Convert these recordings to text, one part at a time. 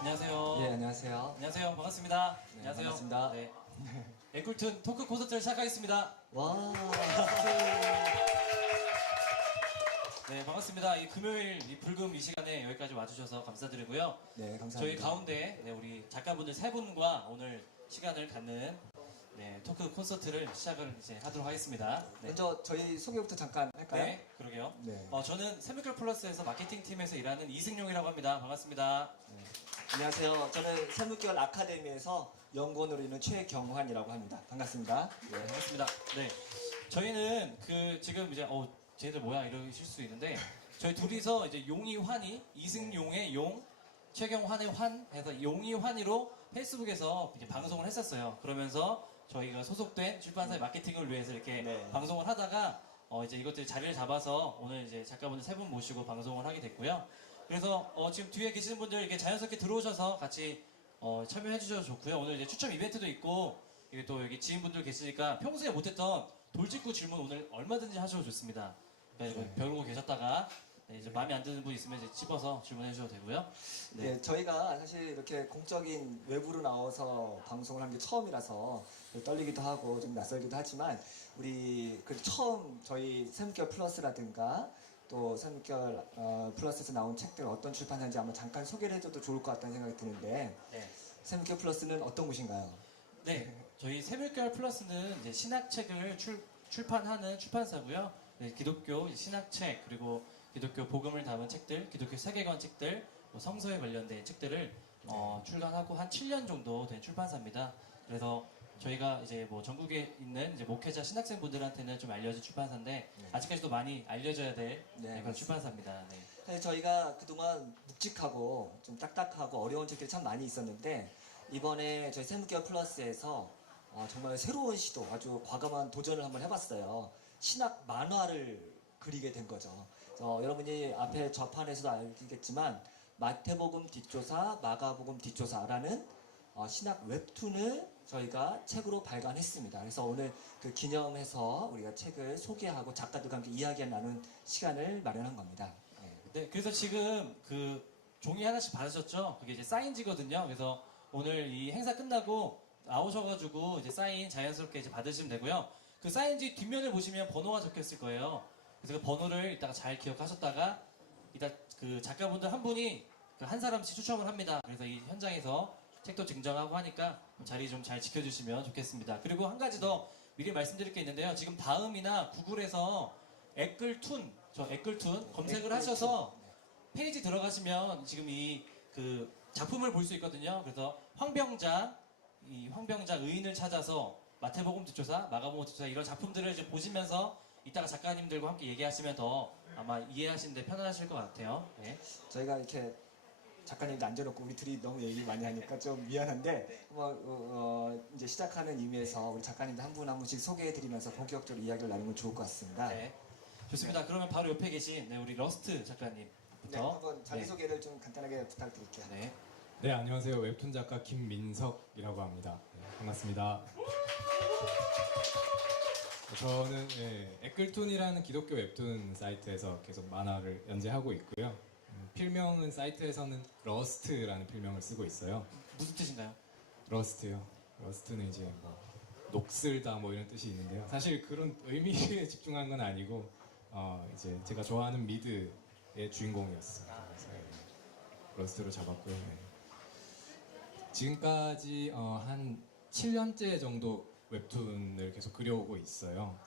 안녕하세요. 예, 안녕하세요. 안녕하세요. 반갑습니다. 네, 안녕하세요. 반갑습니다. 네. 에꿀툰 토크 콘서트를 시작하겠습니다. 와, 네, 반갑습니다. 이 금요일 이 불금 이 시간에 여기까지 와주셔서 감사드리고요. 네, 감사합니다. 저희 가운데 우리 작가분들 세 분과 오늘 시간을 갖는 토크 콘서트를 시작을 이제 하도록 하겠습니다. 네. 먼저 저희 소개부터 잠깐 할까요? 네, 그러게요. 네. 저는 세미컬 플러스에서 마케팅 팀에서 일하는 이승용이라고 합니다. 반갑습니다. 네. 안녕하세요. 저는 세무결 아카데미에서 연구원으로 있는 최경환이라고 합니다. 반갑습니다. 네, 반갑습니다. 네, 저희는 지금 이제 쟤들 뭐야 이러실 수 있는데 저희 둘이서 이제 용이 환희, 이승용의 용, 최경환의 환 해서 용이 환희로 페이스북에서 이제 방송을 했었어요. 그러면서 저희가 소속된 출판사의 마케팅을 위해서 이렇게 네. 방송을 하다가 이제 이것들이 자리를 잡아서 오늘 이제 작가분들 세 분 모시고 방송을 하게 됐고요. 그래서 지금 뒤에 계시는 분들 이렇게 자연스럽게 들어오셔서 같이 참여해 주셔서 좋고요. 오늘 이제 추첨 이벤트도 있고 이게 또 여기 지인분들 계시니까 평소에 못했던 돌직구 질문 오늘 얼마든지 하셔도 좋습니다. 네. 배우고 계셨다가 이제 마음에 안 드는 분 있으면 이제 집어서 질문해 주셔도 되고요. 네. 네, 저희가 사실 이렇게 공적인 외부로 나와서 방송을 한 게 처음이라서 떨리기도 하고 좀 낯설기도 하지만 우리 처음 저희 세무결 플러스라든가 또 세무결 플러스에서 나온 책들 어떤 출판사인지 한번 잠깐 소개를 해줘도 좋을 것 같다는 생각이 드는데 네. 세무결 플러스는 어떤 곳인가요? 네, 저희 세물결 플러스는 이제 신학책을 출판하는 출판사고요. 네, 기독교 신학책 그리고 기독교 복음을 담은 책들, 기독교 세계관 책들, 성서에 관련된 책들을 출간하고 한 7년 정도 된 출판사입니다. 그래서 저희가 이제 전국에 있는 이제 목회자 신학생분들한테는 좀 알려진 출판사인데 아직까지도 많이 알려져야 될 그런 출판사입니다. 네. 사실 저희가 그동안 묵직하고 좀 딱딱하고 어려운 책들이 참 많이 있었는데 이번에 저희 세무결 플러스에서 정말 새로운 시도, 아주 과감한 도전을 한번 해봤어요. 신학 만화를 그리게 된 거죠. 그래서 여러분이 앞에 저판에서도 알겠지만 마태복음 뒷조사, 마가복음 뒷조사라는 신학 웹툰을 저희가 책으로 발간했습니다. 그래서 오늘 그 기념해서 우리가 책을 소개하고 작가들과 함께 이야기 나눈 시간을 마련한 겁니다. 네, 그래서 지금 그 종이 하나씩 받으셨죠? 그게 이제 사인지거든요. 그래서 오늘 이 행사 끝나고 나오셔가지고 이제 사인 자연스럽게 이제 받으시면 되고요. 그 사인지 뒷면을 보시면 번호가 적혀 있을 거예요. 그래서 그 번호를 이따가 잘 기억하셨다가 이따 그 작가분들 한 분이 한 사람씩 추첨을 합니다. 그래서 이 현장에서 책도 증정하고 하니까 자리 좀 잘 지켜주시면 좋겠습니다. 그리고 한 가지 더 미리 말씀드릴 게 있는데요. 지금 다음이나 구글에서 에끌툰 검색을 하셔서 페이지 들어가시면 지금 이 그 작품을 볼 수 있거든요. 그래서 황병자 의인을 찾아서 마태복음 뒷조사, 마가복음 뒷조사 이런 작품들을 이제 보시면서 이따가 작가님들과 함께 얘기하시면 더 아마 이해하시는데 편안하실 것 같아요. 네. 저희가 이렇게 작가님도 앉아놓고 우리 둘이 너무 얘기 많이 하니까 좀 미안한데 이제 시작하는 의미에서 우리 작가님들 한 분 한 분씩 소개해드리면서 본격적으로 이야기를 나누면 좋을 것 같습니다. 네. 좋습니다. 그러면 바로 옆에 계신 우리 러스트 작가님부터 네, 한번 자기소개를 좀 간단하게 부탁드릴게요. 네. 네, 안녕하세요. 웹툰 작가 김민석이라고 합니다. 네, 반갑습니다. 저는 에끌툰이라는 기독교 웹툰 사이트에서 계속 만화를 연재하고 있고요. 필명은 사이트에서는 러스트라는 필명을 쓰고 있어요. 무슨 뜻인가요? 러스트요. 러스트는 이제 녹슬다 이런 뜻이 있는데요. 사실 그런 의미에 집중한 건 아니고 이제 제가 좋아하는 미드의 주인공이었어요. 그래서 러스트로 잡았고요. 네. 지금까지 한 7년째 정도 웹툰을 계속 그려오고 있어요.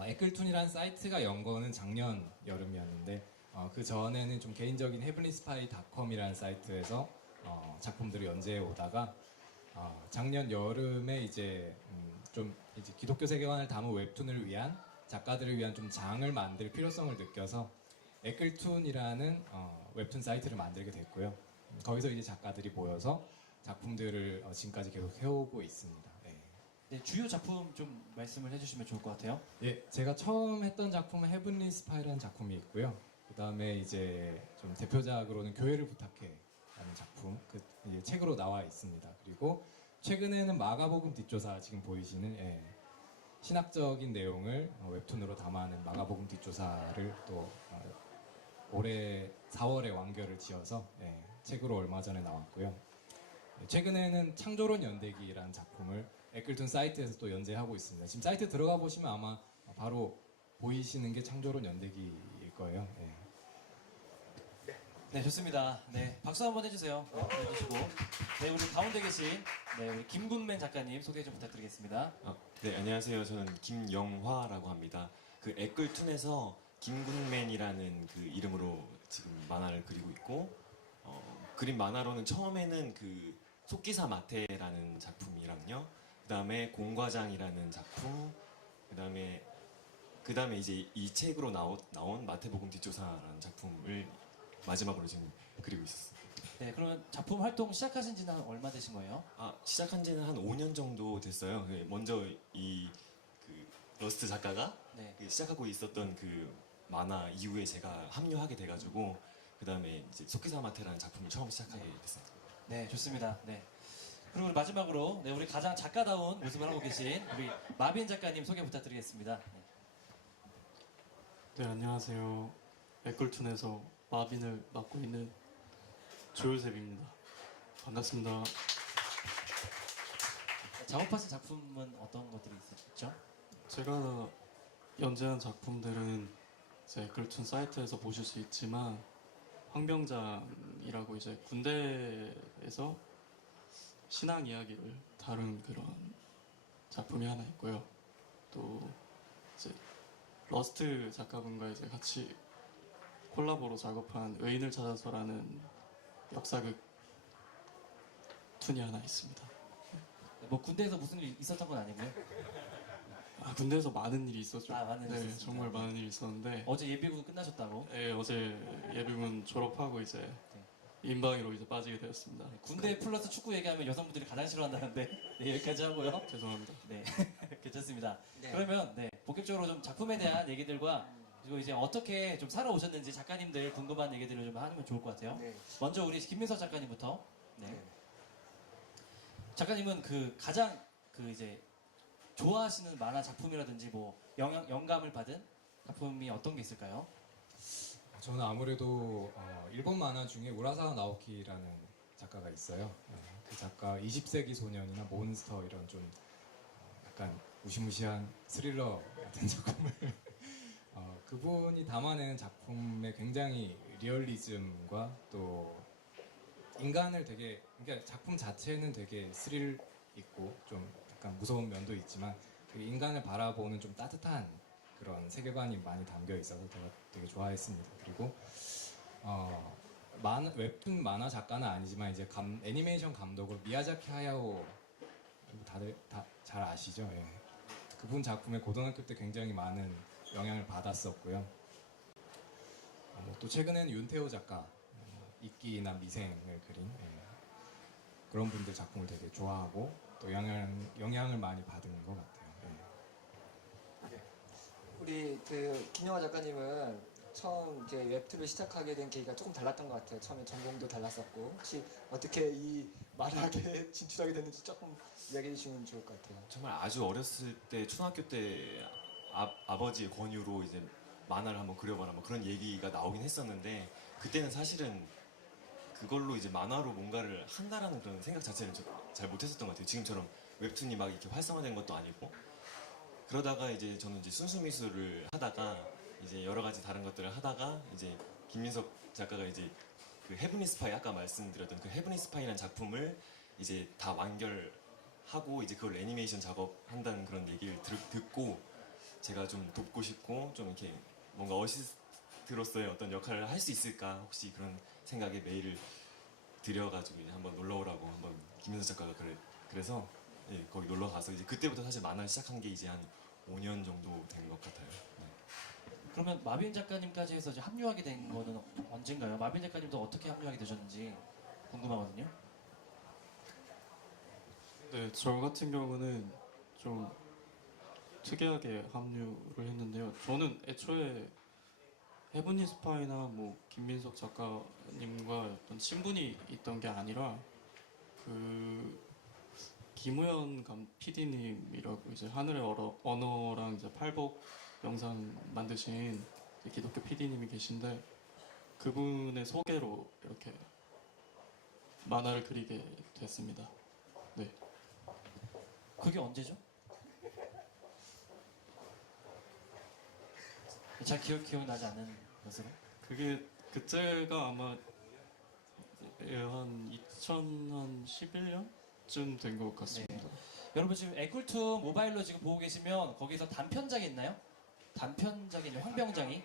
에끌툰이라는 사이트가 연 거는 작년 여름이었는데 그 전에는 좀 개인적인 헤블리스파이닷컴이라는 사이트에서 작품들을 연재해 오다가 작년 여름에 이제 좀 이제 기독교 세계관을 담은 웹툰을 위한 작가들을 위한 좀 장을 만들 필요성을 느껴서 에끌툰이라는 웹툰 사이트를 만들게 됐고요. 거기서 이제 작가들이 모여서 작품들을 지금까지 계속 해오고 있습니다. 네. 네, 주요 작품 좀 말씀을 해주시면 좋을 것 같아요. 예, 제가 처음 했던 작품은 헤븐리 스파이라는 작품이 있고요. 그 다음에 이제 좀 대표작으로는 교회를 부탁해 라는 작품, 이제 책으로 나와 있습니다. 그리고 최근에는 마가복음 뒷조사 지금 보이시는 신학적인 내용을 웹툰으로 담아낸 마가복음 뒷조사를 또 올해 4월에 완결을 지어서 책으로 얼마 전에 나왔고요. 네, 최근에는 창조론 연대기라는 작품을 에클툰 사이트에서 또 연재하고 있습니다. 지금 사이트 들어가 보시면 아마 바로 보이시는 게 창조론 연대기일 거예요. 네. 네, 좋습니다. 네, 박수 한번 해주세요. 네, 해주시고. 네, 우리 가운데 계신, 네, 우리 김군맨 작가님 소개 좀 부탁드리겠습니다. 네, 안녕하세요. 저는 김영화라고 합니다. 그 에끌툰에서 김군맨이라는 그 이름으로 지금 만화를 그리고 있고, 그림 만화로는 처음에는 그 속기사 마태라는 작품이랑요, 그 다음에 공과장이라는 작품, 그 다음에 이제 이 책으로 나온 마태복음 뒷조사라는 작품을 마지막으로 지금 그리고 있었어요. 네, 그러면 작품 활동 시작하신 지는 한 얼마 되신 거예요? 시작한 지는 한 5년 정도 됐어요. 먼저 그 러스트 작가가 네. 그 시작하고 있었던 그 만화 이후에 제가 합류하게 돼가지고 그 다음에 이제 속기사마테라는 작품을 처음 시작하게 됐어요. 네, 좋습니다. 네. 그리고 우리 마지막으로, 네, 우리 가장 작가다운 모습을 하고 계신 우리 마빈 작가님 소개 부탁드리겠습니다. 네. 네, 안녕하세요. 에컬툰에서 마빈을 맡고 있는 조요셉입니다. 반갑습니다. 작업하신 작품은 어떤 것들이 있었죠? 제가 연재한 작품들은 제 에컬툰 사이트에서 보실 수 있지만 황병장이라고 이제 군대에서 신앙 이야기를 다룬 그런 작품이 하나 있고요. 또 이제 러스트 작가분과 이제 같이 콜라보로 작업한 의인을 찾아서라는 역사극 툰이 하나 있습니다. 네, 뭐 군대에서 무슨 일이 있었던 건 아니고요. 군대에서 많은 일이 있었죠. 많은 일이 네, 있었습니다. 정말 많은 일이 있었는데 어제 예비군 끝나셨다고. 네, 어제 예비군 졸업하고 이제 인방위로 이제 빠지게 되었습니다. 네, 군대 플러스 축구 얘기하면 여성분들이 가장 싫어한다는데 네, 여기까지 하고요. 죄송합니다. 네, 괜찮습니다. 네. 그러면 네, 본격적으로 좀 작품에 대한 얘기들과 그리고 이제 어떻게 좀 살아오셨는지 작가님들 궁금한 얘기들을 좀 하면 좋을 것 같아요. 네. 먼저 우리 김민서 작가님부터. 네. 네. 작가님은 그 가장 그 이제 좋아하시는 만화 작품이라든지 뭐 영감을 받은 작품이 어떤 게 있을까요? 저는 아무래도 일본 만화 중에 우라사와 나오키라는 작가가 있어요. 그 작가 20세기 소년이나 몬스터 이런 좀 약간 무시무시한 스릴러 같은 작품을 그분이 담아내는 작품에 굉장히 리얼리즘과 또 인간을 되게 그러니까 작품 자체는 되게 스릴 있고 좀 약간 무서운 면도 있지만 그 인간을 바라보는 좀 따뜻한 그런 세계관이 많이 담겨 있어서 제가 되게 좋아했습니다. 그리고 웹툰 만화 작가는 아니지만 이제 애니메이션 감독으로 미야자키 하야오 다들 다 잘 아시죠? 예. 그분 작품에 고등학교 때 굉장히 많은 영향을 받았었고요. 또 최근에는 윤태호 작가 이끼나 미생을 그린 그런 분들 작품을 되게 좋아하고 또 영향을 많이 받은 것 같아요. 우리 그 김영하 작가님은 처음 이제 웹툰을 시작하게 된 계기가 조금 달랐던 것 같아요. 처음에 전공도 달랐었고 혹시 어떻게 이 만화계에 진출하게 됐는지 조금 이야기해 주시면 좋을 것 같아요. 정말 아주 어렸을 때 초등학교 때 아버지의 권유로 이제 만화를 한번 그려봐라 뭐 그런 얘기가 나오긴 했었는데 그때는 사실은 그걸로 이제 만화로 뭔가를 한다라는 그런 생각 자체를 잘 못했었던 것 같아요. 지금처럼 웹툰이 막 이렇게 활성화된 것도 아니고 그러다가 이제 저는 이제 순수 미술을 하다가 이제 여러 가지 다른 것들을 하다가 이제 김민석 작가가 이제 그 헤브니 스파이 아까 말씀드렸던 그 헤브니 스파이라는 작품을 이제 다 완결하고 이제 그걸 애니메이션 작업한다는 그런 얘기를 듣고 제가 좀 돕고 싶고 좀 이렇게 뭔가 어시스트로서의 어떤 역할을 할 수 있을까 혹시 그런 생각에 메일을 드려가지고 이제 한번 놀러 오라고 한번 김민석 작가가 그래서 예, 거기 놀러 가서 이제 그때부터 사실 만화를 시작한 게 이제 한 5년 정도 된 것 같아요. 네. 그러면 마빈 작가님까지 해서 이제 합류하게 된 거는 언젠가요? 마빈 작가님도 어떻게 합류하게 되셨는지 궁금하거든요. 네, 저 같은 경우는 좀 특이하게 합류를 했는데요. 저는 애초에 헤븐리 스파이나 뭐 김민석 작가님과 어떤 친분이 있던 게 아니라 그 김우현 PD님이라고 이제 하늘의 언어랑 이제 팔복 영상 만드신 기독교 PD님이 계신데 그분의 소개로 이렇게 만화를 그리게 됐습니다. 네. 그게 언제죠? 잘 기억나지 않는 것으로? 그게 그때가 아마 한 2011년쯤 된 것 같습니다. 여러분 지금 에쿨툰 모바일로 지금 보고 계시면 거기서 단편작이 있나요? 단편작이 있는 황병장이?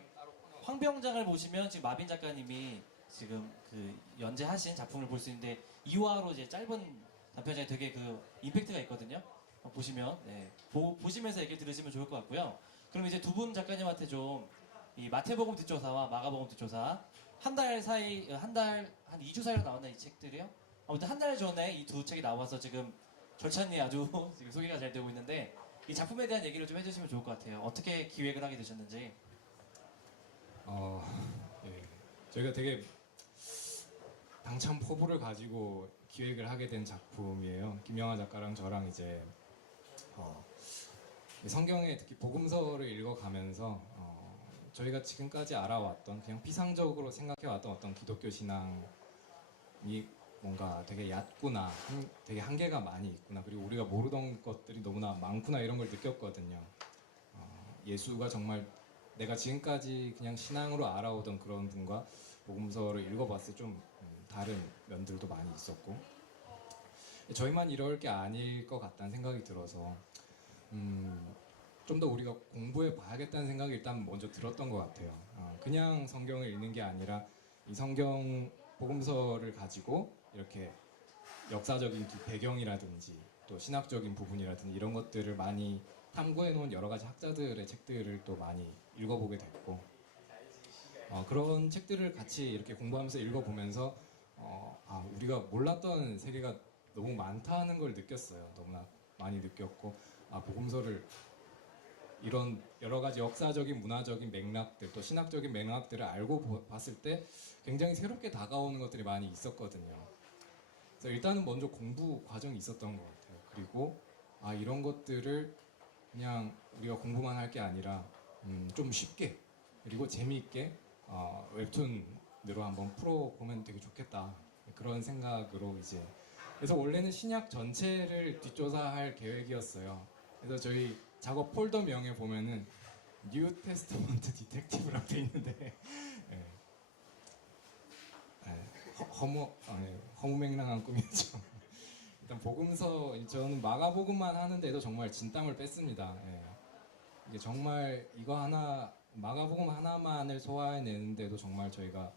황병장을 보시면 지금 마빈 작가님이 지금 그 연재하신 작품을 볼 수 있는데 2화로 이제 짧은 단편작이 되게 그 임팩트가 있거든요. 보시면 보시면서 얘기 들으시면 좋을 것 같고요. 그럼 이제 두 분 작가님한테 좀 이 마태복음 뒷조사와 마가복음 뒷조사 한 달 사이 한 2주 사이로 나왔나 이 책들이요? 아무튼 한 달 전에 이 두 책이 나와서 지금 절찬리 아주 지금 소개가 잘 되고 있는데 이 작품에 대한 얘기를 좀 해주시면 좋을 것 같아요. 어떻게 기획을 하게 되셨는지. 예. 저희가 되게 당찬 포부를 가지고 기획을 하게 된 작품이에요. 김영하 작가랑 저랑 이제 성경에 특히 복음서를 읽어가면서 저희가 지금까지 알아왔던 그냥 피상적으로 생각해왔던 어떤 기독교 신앙이 뭔가 되게 얕구나, 되게 한계가 많이 있구나, 그리고 우리가 모르던 것들이 너무나 많구나 이런 걸 느꼈거든요. 예수가 정말 내가 지금까지 그냥 신앙으로 알아오던 그런 분과 복음서를 읽어봤을 때 좀 다른 면들도 많이 있었고 저희만 이럴 게 아닐 것 같다는 생각이 들어서 좀 더 우리가 공부해 봐야겠다는 생각이 일단 먼저 들었던 것 같아요. 그냥 성경을 읽는 게 아니라 이 성경 복음서를 가지고 이렇게 역사적인 배경이라든지 또 신학적인 부분이라든지 이런 것들을 많이 탐구해 놓은 여러 가지 학자들의 책들을 또 많이 읽어보게 됐고 그런 책들을 같이 이렇게 공부하면서 읽어보면서 우리가 몰랐던 세계가 너무 많다는 걸 느꼈어요. 너무나 많이 느꼈고 복음서를 이런 여러 가지 역사적인 문화적인 맥락들 또 신학적인 맥락들을 알고 봤을 때 굉장히 새롭게 다가오는 것들이 많이 있었거든요. 그래서 일단은 먼저 공부 과정이 있었던 것 같아요. 그리고 이런 것들을 그냥 우리가 공부만 할 게 아니라 좀 쉽게 그리고 재미있게 웹툰으로 한번 풀어보면 되게 좋겠다 그런 생각으로 이제 그래서 원래는 신약 전체를 뒷조사할 계획이었어요. 그래서 저희 작업 폴더명에 보면은 뉴 테스트먼트 디텍티브라고 돼 있는데 허무맹랑한 꿈이었죠. 일단 복음서 저는 마가복음만 하는데도 정말 진땀을 뺐습니다. 이게 정말 이거 하나 마가복음 하나만을 소화해내는데도 정말 제가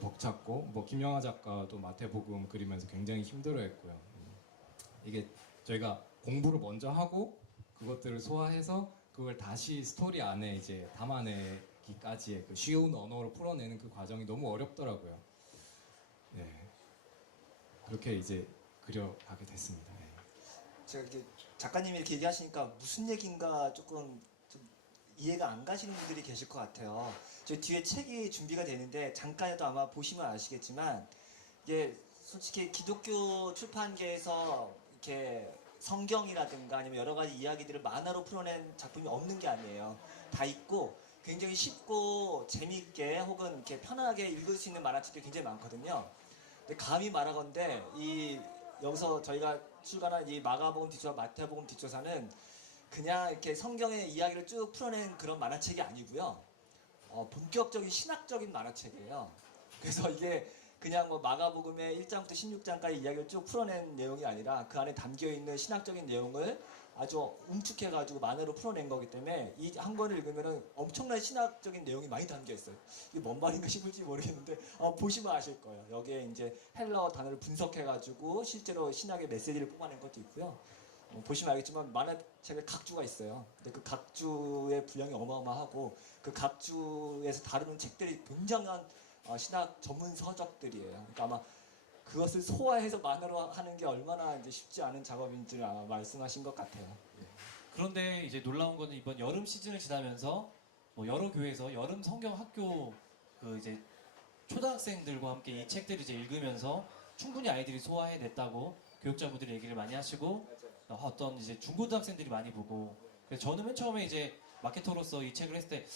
벅찼고 뭐 김영하 작가도 마태복음 그리면서 굉장히 힘들어했고요. 이게 저희가 공부를 먼저 하고 그것들을 소화해서 그걸 다시 스토리 안에 이제 담아내기까지의 그 쉬운 언어로 풀어내는 그 과정이 너무 어렵더라고요. 그렇게 이제 그려가게 됐습니다. 제가 이렇게 작가님이 이렇게 얘기하시니까 무슨 얘기인가 조금 좀 이해가 안 가시는 분들이 계실 것 같아요. 저 뒤에 책이 준비가 되는데 잠깐이라도 아마 보시면 아시겠지만 이게 솔직히 기독교 출판계에서 이렇게 성경이라든가 아니면 여러 가지 이야기들을 만화로 풀어낸 작품이 없는 게 아니에요. 다 있고 굉장히 쉽고 재미있게 혹은 이렇게 편하게 읽을 수 있는 만화책들이 굉장히 많거든요. 근데 감히 말하건대 여기서 저희가 출간한 이 마가복음 뒷조사, 마태복음 뒷조사는 그냥 이렇게 성경의 이야기를 쭉 풀어낸 그런 만화책이 아니고요. 본격적인 신학적인 만화책이에요. 그래서 이게 그냥 뭐 마가복음의 1장부터 16장까지 이야기를 쭉 풀어낸 내용이 아니라 그 안에 담겨있는 신학적인 내용을 아주 응축해가지고 만화로 풀어낸 거기 때문에 이 한 권을 읽으면 엄청난 신학적인 내용이 많이 담겨있어요. 이게 뭔 말인가 싶을지 모르겠는데 보시면 아실 거예요. 여기에 이제 헬라어 단어를 분석해가지고 실제로 신학의 메시지를 뽑아낸 것도 있고요. 보시면 알겠지만 만화책에 각주가 있어요. 근데 그 각주의 분량이 어마어마하고 그 각주에서 다루는 책들이 굉장한 신학 전문 서적들이에요. 그러니까 아마 그것을 소화해서 만화로 하는 게 얼마나 이제 쉽지 않은 작업인지를 아마 말씀하신 것 같아요. 그런데 이제 놀라운 거는 이번 여름 시즌을 지나면서 뭐 여러 교회에서 여름 성경 학교 그 이제 초등학생들과 함께 이 책들을 이제 읽으면서 충분히 아이들이 소화해냈다고 교육자분들이 얘기를 많이 하시고 어떤 이제 중고등학생들이 많이 보고 그래서 저는 맨 처음에 이제 마케터로서 이 책을 했을 때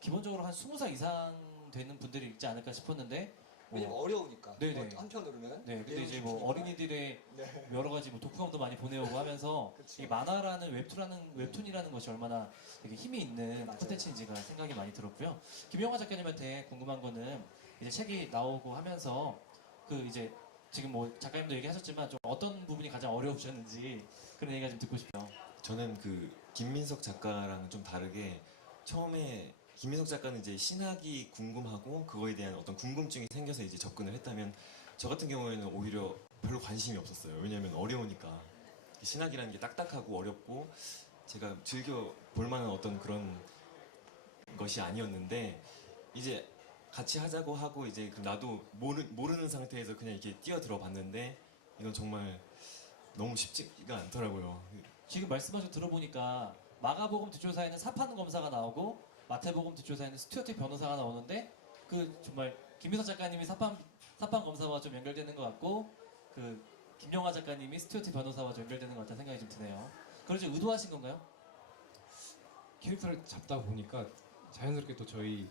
기본적으로 한 20살 이상 되는 분들이 읽지 않을까 싶었는데 왜냐면 어려우니까. 네네. 한편으로는. 네, 근데 이제 뭐 깊으니까. 어린이들의 네. 여러 가지 뭐 독후감도 많이 보내오고 하면서 그쵸. 이 만화라는 웹툰이라는 것이 얼마나 되게 힘이 있는 맞아요. 콘텐츠인지가 생각이 많이 들었고요. 김영하 작가님한테 궁금한 거는 이제 책이 나오고 하면서 그 이제 지금 뭐 작가님도 얘기하셨지만 좀 어떤 부분이 가장 어려우셨는지 그런 얘기가 좀 듣고 싶어요. 저는 그 김민석 작가랑 좀 다르게 처음에 김민석 작가는 이제 신학이 궁금하고 그거에 대한 어떤 궁금증이 생겨서 이제 접근을 했다면 저 같은 경우에는 오히려 별로 관심이 없었어요. 왜냐하면 어려우니까 신학이라는 게 딱딱하고 어렵고 제가 즐겨 볼 만한 어떤 그런 것이 아니었는데 이제 같이 하자고 하고 이제 그 나도 모르는 상태에서 그냥 이렇게 뛰어들어 봤는데 이건 정말 너무 쉽지가 않더라고요. 지금 말씀하신 거 들어보니까 마가복음 뒷조사에는 사판 검사가 나오고 마태복음 뒷조사에는 스튜어트 변호사가 나오는데 그 정말 김민석 작가님이 사판 검사와 좀 연결되는 것 같고 그 김영하 작가님이 스튜어트 변호사와 좀 연결되는 것 같다는 생각이 좀 드네요. 그걸 좀 의도하신 건가요? 캐릭터를 잡다 보니까 자연스럽게 또 저희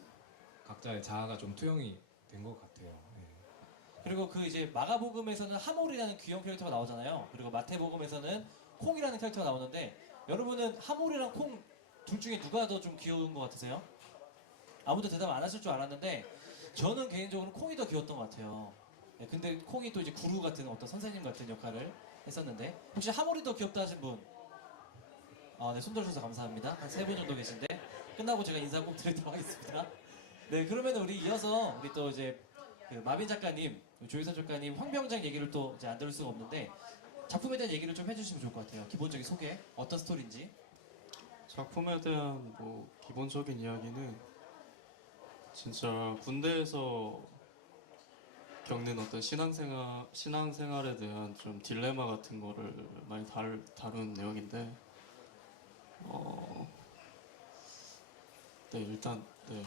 각자의 자아가 좀 투영이 된 것 같아요. 네. 그리고 그 이제 마가복음에서는 하몰이라는 귀여운 캐릭터가 나오잖아요. 그리고 마태복음에서는 콩이라는 캐릭터가 나오는데 여러분은 하몰이랑 콩 둘 중에 누가 더 좀 귀여운 것 같으세요? 아무도 대답 안 하실 줄 알았는데 저는 개인적으로 콩이 더 귀여웠던 것 같아요. 네, 근데 콩이 또 이제 구루 같은 어떤 선생님 같은 역할을 했었는데 혹시 하몰이 더 귀엽다 하신 분? 아, 네, 손 들어주셔서 감사합니다. 한 3분 정도 계신데 끝나고 제가 인사 꼭 드리도록 하겠습니다. 네, 그러면 우리 이어서 우리 또 이제 그 마빈 작가님, 조희선 작가님, 황병장 얘기를 또 이제 안 들을 수가 없는데 작품에 대한 얘기를 좀 해주시면 좋을 것 같아요. 기본적인 소개, 어떤 스토리인지. 작품에 대한 뭐 기본적인 이야기는 진짜 군대에서 겪는 어떤 신앙생활에 대한 좀 딜레마 같은 거를 많이 다룬 내용인데, 네, 일단, 네.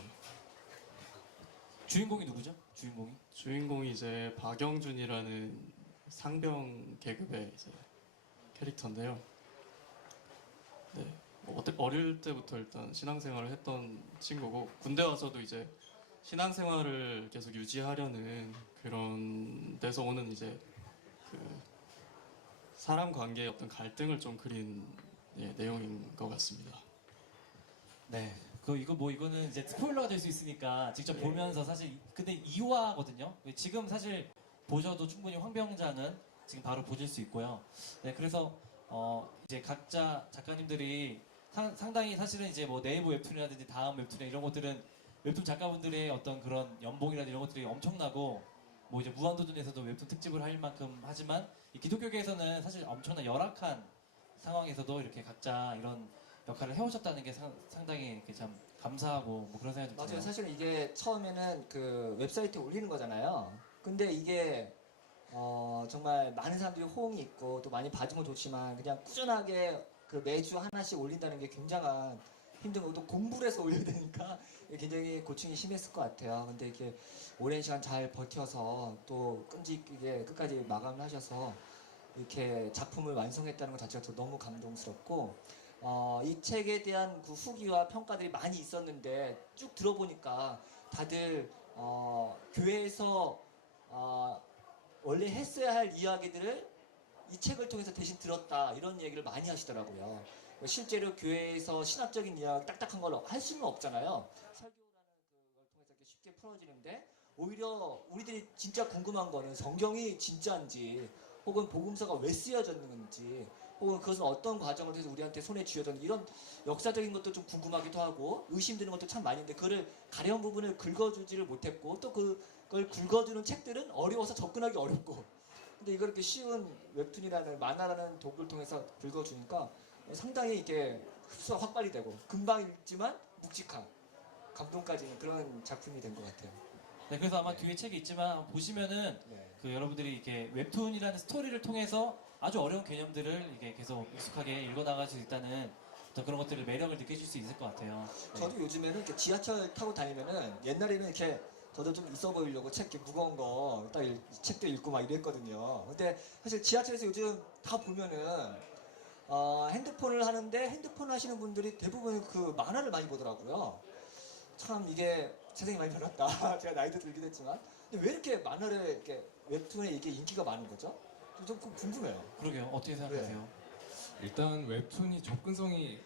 주인공이 누구죠? 주인공이? 주인공이 이제 박영준이라는 상병 계급의 이제 캐릭터인데요. 네. 어릴 때부터 일단 신앙생활을 했던 친구고, 군대 와서도 이제 신앙생활을 계속 유지하려는 그런 데서 오는 이제 그 사람 관계의 어떤 갈등을 좀 그린 내용인 것 같습니다. 네. 이거는 이제 스포일러가 될 수 있으니까 직접 보면서 사실 근데 2화거든요. 지금 사실 보셔도 충분히 황병장은 지금 바로 보실 수 있고요. 네, 그래서 이제 각자 작가님들이 상당히 사실은 이제 뭐 네이버 웹툰이라든지 다음 웹툰 이런 것들은 웹툰 작가분들의 어떤 그런 연봉이라든지 이런 것들이 엄청나고 뭐 이제 무한도전에서도 웹툰 특집을 할 만큼 하지만 이 기독교계에서는 사실 엄청난 열악한 상황에서도 이렇게 각자 이런 역할을 해오셨다는 게 상당히 이렇게 참 감사하고 뭐 그런 생각이 좀 맞아요. 드네요. 사실은 이게 처음에는 그 웹사이트에 올리는 거잖아요. 근데 이게 정말 많은 사람들이 호응이 있고 또 많이 봐주면 좋지만 그냥 꾸준하게 그 매주 하나씩 올린다는 게 굉장한 힘든 거고 또 공부를 해서 올려야 되니까 굉장히 고충이 심했을 것 같아요. 근데 이렇게 오랜 시간 잘 버텨서 또 끈질기게 끝까지 마감을 하셔서 이렇게 작품을 완성했다는 것 자체가 또 너무 감동스럽고 이 책에 대한 그 후기와 평가들이 많이 있었는데 쭉 들어보니까 다들 교회에서 원래 했어야 할 이야기들을 이 책을 통해서 대신 들었다 이런 얘기를 많이 하시더라고요. 실제로 교회에서 신학적인 이야기 딱딱한 걸 할 수는 없잖아요. 설교라는 그걸 통해서 이렇게 쉽게 풀어지는데 오히려 우리들이 진짜 궁금한 거는 성경이 진짜인지 혹은 복음서가 왜 쓰여졌는지 혹은 그것은 어떤 과정을 통해서 우리한테 손에 쥐어졌는지 이런 역사적인 것도 좀 궁금하기도 하고 의심되는 것도 참 많이 있는데 그거를 가려운 부분을 긁어주지를 못했고 또 그걸 긁어주는 책들은 어려워서 접근하기 어렵고 근데 이걸 이렇게 쉬운 웹툰이라는 만화라는 도구를 통해서 긁어주니까 상당히 이렇게 흡수가 확 빨리 되고 금방 읽지만 묵직한 감동까지 있는 그런 작품이 된 것 같아요. 네, 그래서 아마 뒤에 책이 있지만 보시면은 네. 그 여러분들이 이렇게 웹툰이라는 스토리를 통해서 아주 어려운 개념들을 이게 계속 익숙하게 읽어나갈 수 있다는 어떤 그런 것들을 매력을 느끼실 수 있을 것 같아요. 네. 저도 요즘에는 이렇게 지하철 타고 다니면은 옛날에는 이렇게 저도 좀 있어 보이려고 책 이렇게 무거운 거 딱 책도 읽고 막 이랬거든요. 근데 사실 지하철에서 요즘 다 보면은 핸드폰을 하는데 핸드폰 하시는 분들이 대부분 그 만화를 많이 보더라고요. 참 이게 세상이 많이 변했다. 제가 나이도 들기도 했지만 근데 왜 이렇게 만화를 이렇게 웹툰에 이게 인기가 많은 거죠? 좀 궁금해요. 그러게요. 어떻게 생각하세요? 일단 웹툰이 접근성이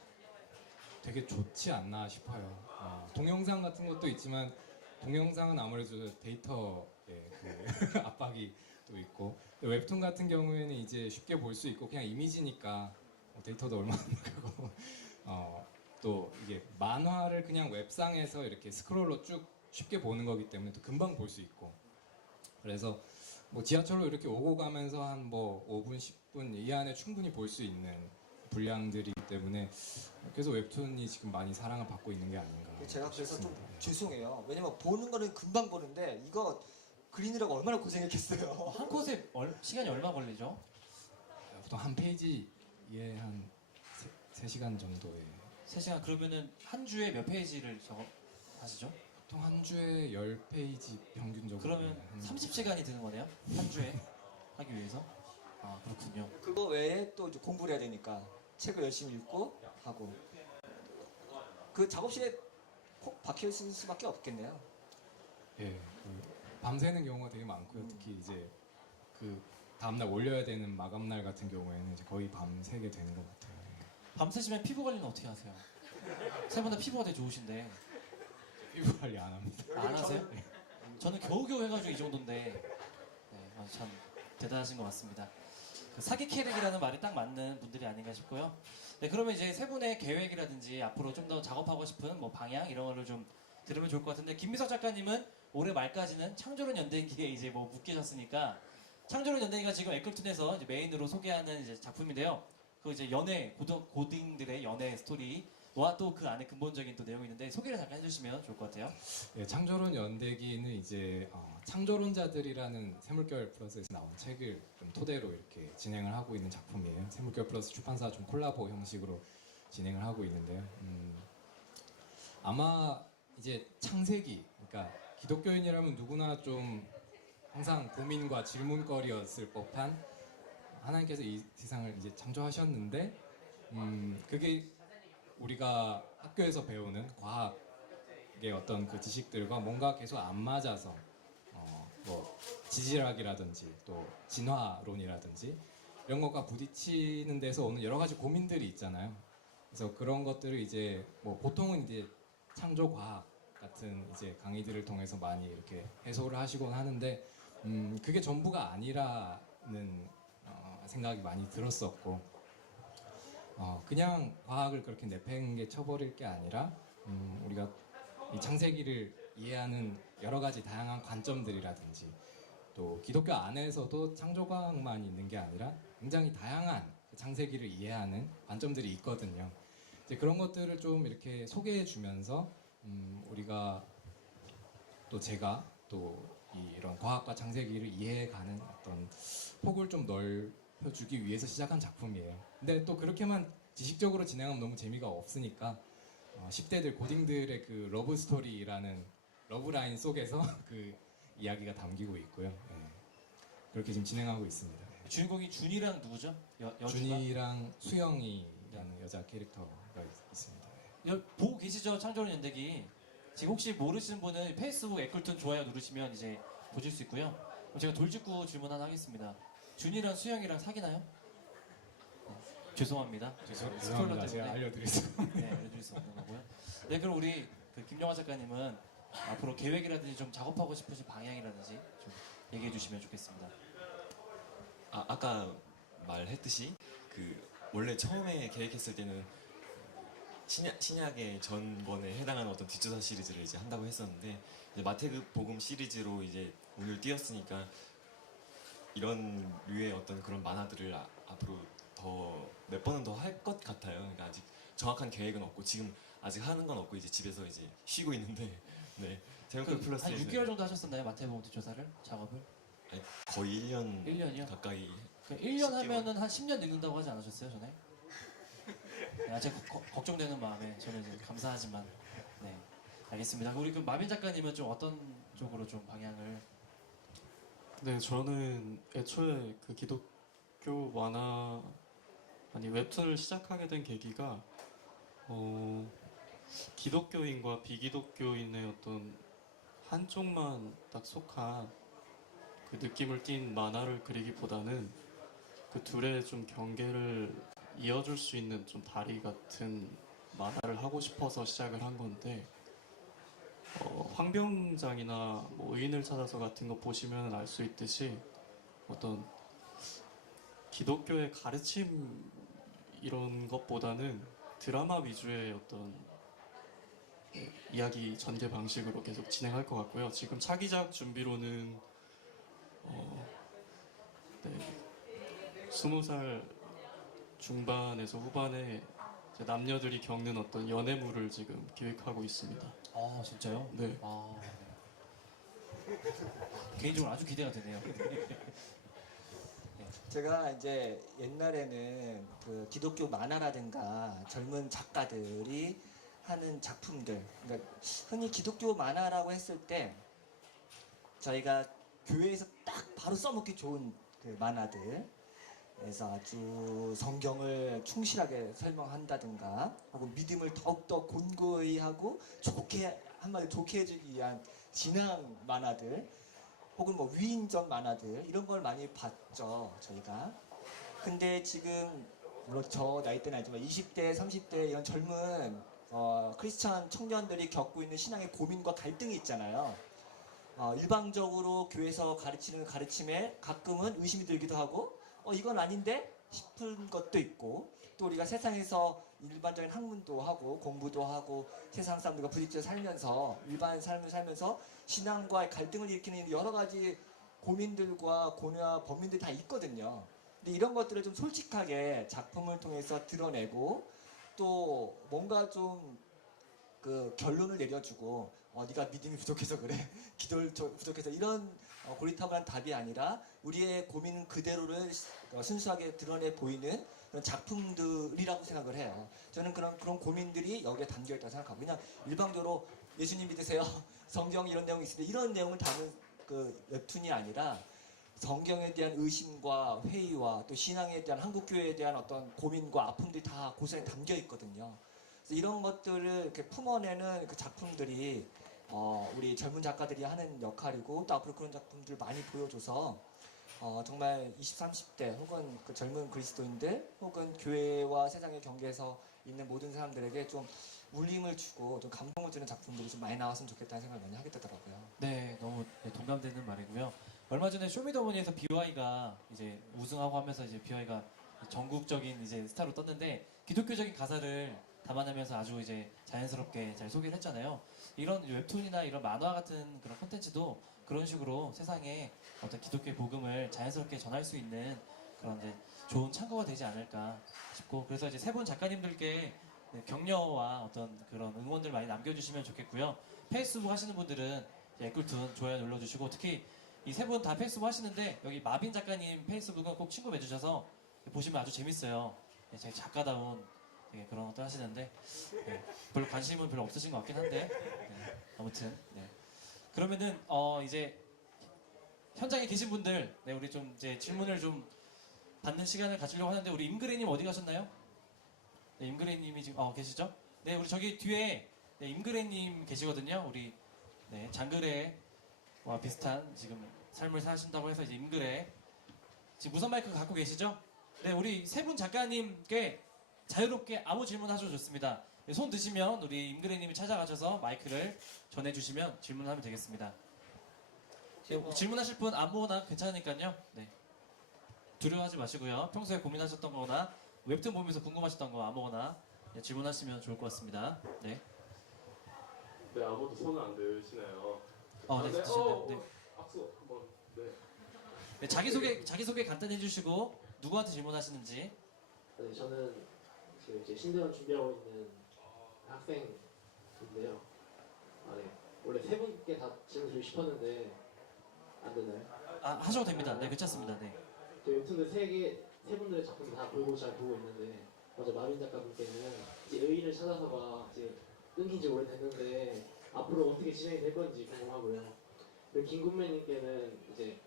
되게 좋지 않나 싶어요. 동영상 같은 것도 있지만 동영상은 아무래도 데이터의 그 압박이 또 있고 웹툰 같은 경우에는 이제 쉽게 볼 수 있고 그냥 이미지니까 데이터도 얼마 안 나가고 또 이게 만화를 그냥 웹상에서 이렇게 스크롤로 쭉 쉽게 보는 거기 때문에 또 금방 볼 수 있고 그래서 뭐 지하철로 이렇게 오고 가면서 한 뭐 5분, 10분 이 안에 충분히 볼 수 있는 분량들이기 때문에 그래서 웹툰이 지금 많이 사랑을 받고 있는 게 아닌가. 제가 그래서 좀 싶습니다. 죄송해요. 왜냐면 보는 거는 금방 보는데 이거 그리느라고 얼마나 고생했겠어요. 한 컷에 시간이 얼마 걸리죠? 보통 한 페이지에 한 3시간 정도에 3시간. 그러면은 한 주에 몇 페이지를 하시죠? 보통 한 주에 10페이지 평균적으로 그러면 하는 30시간이 드는 거네요? 한 주에 하기 위해서? 아, 그렇군요. 그거 외에 또 이제 공부를 해야 되니까 책을 열심히 읽고 하고 그 작업실에 콕 박혀 있을 수밖에 없겠네요. 예, 밤새는 경우가 되게 많고요. 특히 이제 그 다음날 올려야 되는 마감날 같은 경우에는 이제 거의 밤새게 되는 것 같아요. 밤새시면 피부 관리는 어떻게 하세요? 세 분 다 피부가 되게 좋으신데 피부 관리 안 합니다. 안 하세요? 저는 겨우겨우 해가지고 이 정도인데 네, 참 대단하신 것 같습니다. 그 사기 캐릭이라는 말이 딱 맞는 분들이 아닌가 싶고요. 네, 그러면 이제 세 분의 계획이라든지 앞으로 좀 더 작업하고 싶은 뭐 방향 이런 거를 좀 들으면 좋을 것 같은데 김미석 작가님은 올해 말까지는 창조론 연대기에 이제 뭐 묶이셨으니까 창조론 연대기가 지금 에클툰에서 이제 메인으로 소개하는 이제 작품인데요. 그 이제 연애 고딩들의 연애 스토리와 또 그 안에 근본적인 또 내용이 있는데 소개를 잠깐 해주시면 좋을 것 같아요. 예, 창조론 연대기는 이제 창조론자들이라는 세물결 플러스에서 나온 책을 좀 토대로 이렇게 진행을 하고 있는 작품이에요. 세물결 플러스 출판사 좀 콜라보 형식으로 진행을 하고 있는데요. 아마 이제 창세기, 그러니까 기독교인이라면 누구나 좀 항상 고민과 질문거리였을 법한 하나님께서 이 세상을 이제 창조하셨는데 그게 우리가 학교에서 배우는 과학의 어떤 그 지식들과 뭔가 계속 안 맞아서 뭐 지질학이라든지 또 진화론이라든지 이런 것과 부딪히는 데서 오는 여러 가지 고민들이 있잖아요. 그래서 그런 것들을 이제 뭐 보통은 이제 창조 과학 같은 이제 강의들을 통해서 많이 이렇게 해소를 하시곤 하는데 그게 전부가 아니라는 생각이 많이 들었었고 그냥 과학을 그렇게 내팽개 쳐버릴 게 아니라 우리가 이 창세기를 이해하는 여러 가지 다양한 관점들이라든지 또 기독교 안에서도 창조과학만 있는 게 아니라 굉장히 다양한 창세기를 이해하는 관점들이 있거든요. 이제 그런 것들을 좀 이렇게 소개해 주면서 우리가 또 제가 또 이런 과학과 창세기를 이해해가는 어떤 폭을 좀 넓혀주기 위해서 시작한 작품이에요. 근데 또 그렇게만 지식적으로 진행하면 너무 재미가 없으니까 10대들 고딩들의 그 러브 스토리라는 러브라인 속에서 그 이야기가 담기고 있고요. 예. 그렇게 지금 진행하고 있습니다. 주인공이 준이랑 누구죠? 여주가? 준이랑 수영이라는 여자 캐릭터가 있습니다. 보고 계시죠? 창조론 연대기. 지금 혹시 모르시는 분은 페이스북 에클툰 좋아요 누르시면 이제 보실 수 있고요. 그럼 제가 돌직구 질문 하나 하겠습니다. 준이랑 수영이랑 사귀나요? 네, 죄송합니다. 스포일러 죄송합니다. 제가 때문에. 알려드릴 수 네, 알려드릴 수 없는 거고요. 네, 그럼 우리 그 김영화 작가님은 앞으로 계획이라든지 좀 작업하고 싶으신 방향이라든지 좀 얘기해 주시면 좋겠습니다. 아까 말했듯이 그 원래 처음에 계획했을 때는 신약의 전번에 해당하는 어떤 뒷조사 시리즈를 이제 한다고 했었는데 이제 마태복음 시리즈로 이제 오늘 띄었으니까 이런 류의 어떤 그런 만화들을 앞으로 더 몇 번은 더 할 것 같아요. 그러니까 아직 정확한 계획은 없고 지금 아직 하는 건 없고 이제 집에서 이제 쉬고 있는데 네 제목표 플러스 한 6개월 정도 하셨었나요? 마태복음 뒷조사를? 작업을? 거의 1년 1년이요? 가까이 1년 10개월. 하면은 한 10년 늙는다고 하지 않으셨어요, 전에? 네, 제가 걱정되는 마음에 저는 이제 감사하지만 네 알겠습니다. 우리 그 마빈 작가님은 좀 어떤 쪽으로 좀 방향을 네, 저는 애초에 그 기독교 만화 아니 웹툰을 시작하게 된 계기가 기독교인과 비기독교인의 어떤 한쪽만 딱 속한 그 느낌을 띤 만화를 그리기보다는 그 둘의 좀 경계를 이어줄 수 있는 좀 다리 같은 만화를 하고 싶어서 시작을 한 건데 황병장이나 뭐 의인을 찾아서 같은 거 보시면 알 수 있듯이 어떤 기독교의 가르침 이런 것보다는 드라마 위주의 어떤 이야기 전개 방식으로 계속 진행할 것 같고요. 지금 차기작 준비로는 네, 20살 중반에서 후반에 이제 남녀들이 겪는 어떤 연애물을 지금 기획하고 있습니다. 아 진짜요? 네. 아, 개인적으로 아주 기대가 되네요. 제가 이제 옛날에는 그 기독교 만화라든가 젊은 작가들이 하는 작품들, 그러니까 흔히 기독교 만화라고 했을 때 저희가 교회에서 딱 바로 써먹기 좋은 그 만화들, 그래서 아주 성경을 충실하게 설명한다든가 혹은 믿음을 더욱더 곤고히 하고 좋게 한마디로 좋게 해주기 위한 진앙 만화들 혹은 뭐 위인전 만화들 이런 걸 많이 봤죠 저희가. 근데 지금 물론 저 나이 때는 아니지만 20대 30대 이런 젊은 크리스찬 청년들이 겪고 있는 신앙의 고민과 갈등이 있잖아요. 일방적으로 교회에서 가르치는 가르침에 가끔은 의심이 들기도 하고 이건 아닌데 싶은 것도 있고, 또 우리가 세상에서 일반적인 학문도 하고 공부도 하고 세상 사람들과 부딪혀 살면서 일반 삶을 살면서 신앙과의 갈등을 일으키는 여러 가지 고민들과 고뇌와 범민들이 다 있거든요. 근데 이런 것들을 좀 솔직하게 작품을 통해서 드러내고 또 뭔가 좀 그 결론을 내려주고 네가 믿음이 부족해서 그래 기도를 부족해서 이런 고리타분한 답이 아니라 우리의 고민 그대로를 순수하게 드러내 보이는 그런 작품들이라고 생각을 해요. 저는 그런 고민들이 여기에 담겨 있다고 생각하고, 그냥 일방적으로 예수님 믿으세요 성경 이런 내용이 있는데 이런 내용을 담은 그 웹툰이 아니라 성경에 대한 의심과 회의와 또 신앙에 대한 한국교회에 대한 어떤 고민과 아픔들이 다 고스란히 담겨 있거든요. 그래서 이런 것들을 이렇게 품어내는 그 작품들이 우리 젊은 작가들이 하는 역할이고, 또 앞으로 그런 작품들을 많이 보여줘서 정말 20, 30대 혹은 그 젊은 그리스도인들 혹은 교회와 세상의 경계에서 있는 모든 사람들에게 좀 울림을 주고 좀 감동을 주는 작품들이 좀 많이 나왔으면 좋겠다는 생각을 많이 하게 되더라고요. 네, 너무 동감되는 말이고요. 얼마 전에 쇼미더머니에서 BY가 이제 우승하고 하면서 이제 BY가 전국적인 이제 스타로 떴는데 기독교적인 가사를 담아내면서 아주 이제 자연스럽게 잘 소개를 했잖아요. 이런 웹툰이나 이런 만화 같은 그런 콘텐츠도 그런 식으로 세상에 어떤 기독교의 복음을 자연스럽게 전할 수 있는 그런 이제 좋은 참고가 되지 않을까 싶고, 그래서 이제 세 분 작가님들께 격려와 어떤 그런 응원들 많이 남겨주시면 좋겠고요. 페이스북 하시는 분들은 애꿀툰 좋아요 눌러주시고, 특히 이 세 분 다 페이스북 하시는데 여기 마빈 작가님 페이스북은 꼭 친구 맺으셔서 보시면 아주 재밌어요. 제 작가다운 그런 것도 하시는데 별로 관심은 별로 없으신 것 같긴 한데 아무튼 그러면은 이제 현장에 계신 분들 우리 좀 이제 질문을 좀 받는 시간을 가지려고 하는데, 우리 임그레님 어디 가셨나요? 네, 임그레님이 지금 계시죠? 네, 우리 저기 뒤에 임그레님 계시거든요. 우리 장그레와 비슷한 지금 삶을 사신다고 해서 이제 임그레 지금 무선 마이크 갖고 계시죠? 네, 우리 세 분 작가님께 자유롭게 아무 질문 하셔도 좋습니다. 네, 손 드시면 우리 임그레님이 찾아가셔서 마이크를 전해주시면 질문하면 되겠습니다. 네, 질문하실 분 아무거나 괜찮으니까요. 네. 두려워하지 마시고요. 평소에 고민하셨던 거나 웹툰 보면서 궁금하셨던 거 아무거나 질문하시면 좋을 것 같습니다. 네. 네, 아무도 손을 안 드시나요? 네, 드시네요. 네. 악수 한번. 네. 네, 자기소개 간단히 해주시고 누구한테 질문하시는지. 네, 저는 지금 이제 신대원 준비하고 있는 학생인데요. 네. 원래 세 분께 다 질문 드리고 싶었는데 안 되나요? 하셔도 됩니다. 네, 괜찮습니다. 네. 저 웹툰들 세 분들의 작품 다 잘 보고 있는데, 먼저 마빈 작가분께는 이제 의인을 찾아서가 이제 끊긴 지 오래됐는데 앞으로 어떻게 진행이 될 건지 궁금하고요. 그리고 김군매님께는 이제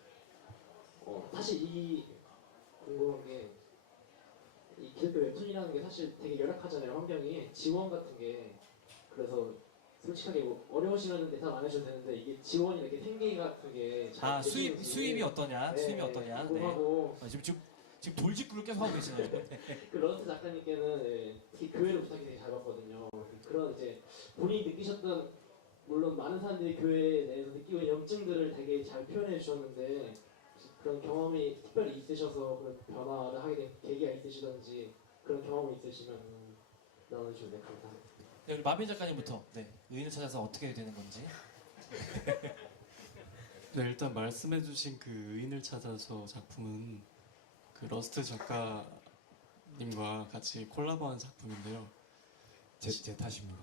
사실 이 궁금한 게, 이 기독교 웹툰이라는 게 사실 되게 열악하잖아요. 환경이 지원 같은 게. 그래서 솔직하게 뭐 어려우시면 대답 안 해줘도 되는데 이게 지원이 이렇게 생계 같은 게 잘 아 되시는지 수입이 어떠냐? 네, 수입이 어떠냐? 네. 궁금하고 지금 돌직구를 계속 하고 계시나요? 네. 그 러스트 작가님께는 특히 교회를 부탁이 되게 잘 받거든요. 그런 이제 본인이 느끼셨던 물론 많은 사람들이 교회에 대해서 느끼고 있는 염증들을 되게 잘 표현해 주셨는데 그런 경험이 특별히 있으셔서 그런 변화를 하게 된 계기가 있으시던지 그런 경험이 있으시면 나눠주시면 네, 감사합니다. 네, 우리 마빈 작가님부터 네, 의인을 찾아서 어떻게 되는 건지. 네, 일단 말씀해주신 그 의인을 찾아서 작품은 그 러스트 작가님과 같이 콜라보한 작품인데요. 제 탓입니다.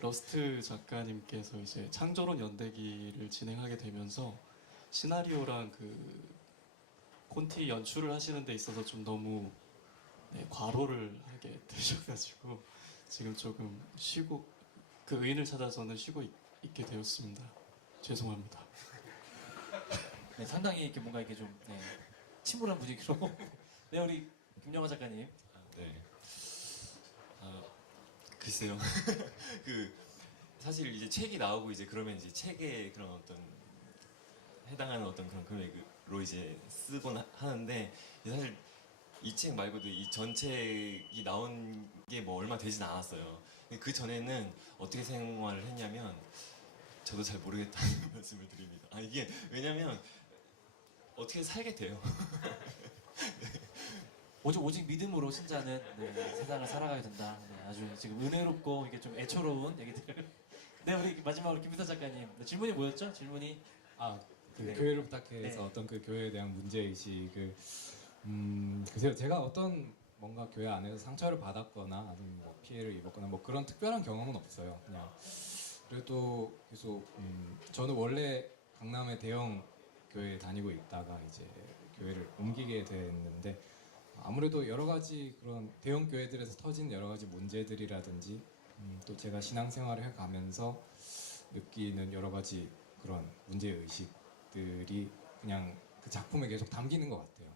러스트 작가님께서 이제 창조론 연대기를 진행하게 되면서 시나리오랑 그 콘티 연출을 하시는 데 있어서 좀 너무 네, 과로를 하게 되셔가지고 지금 조금 쉬고 그 의인을 찾아서는 쉬고 있게 되었습니다. 죄송합니다. 네, 상당히 이렇게 뭔가 이렇게 좀 네, 침울한 분위기로. 네, 우리 김영하 작가님. 네. 글쎄요. 그 사실 이제 책이 나오고 이제 그러면 이제 책에 그런 어떤 해당하는 어떤 그런 금액으로 이제 쓰곤 하는데 사실 이 책 말고도 이 전책이 나온 게 뭐 얼마 되진 않았어요. 그 전에는 어떻게 생활을 했냐면 저도 잘 모르겠다는 말씀을 드립니다. 이게 왜냐면 어떻게 살게 돼요. 오직 믿음으로 신자는 네, 세상을 살아가게 된다. 네, 아주 지금 은혜롭고 이게 좀 애처로운 얘기들. 네, 우리 마지막으로 김비서 작가님. 네, 질문이 뭐였죠? 질문이 그 네. 교회를 부탁해서 네. 어떤 그 교회에 대한 문제 의식을 글쎄요, 제가 어떤 뭔가 교회 안에서 상처를 받았거나 아니면 뭐 피해를 입었거나 뭐 그런 특별한 경험은 없어요. 그냥 그래도 계속 저는 원래 강남의 대형 교회에 다니고 있다가 이제 교회를 옮기게 됐는데 아무래도 여러 가지 그런 대형 교회들에서 터진 여러 가지 문제들이라든지 또 제가 신앙생활을 해가면서 느끼는 여러 가지 그런 문제 의식들이 그냥 그 작품에 계속 담기는 것 같아요.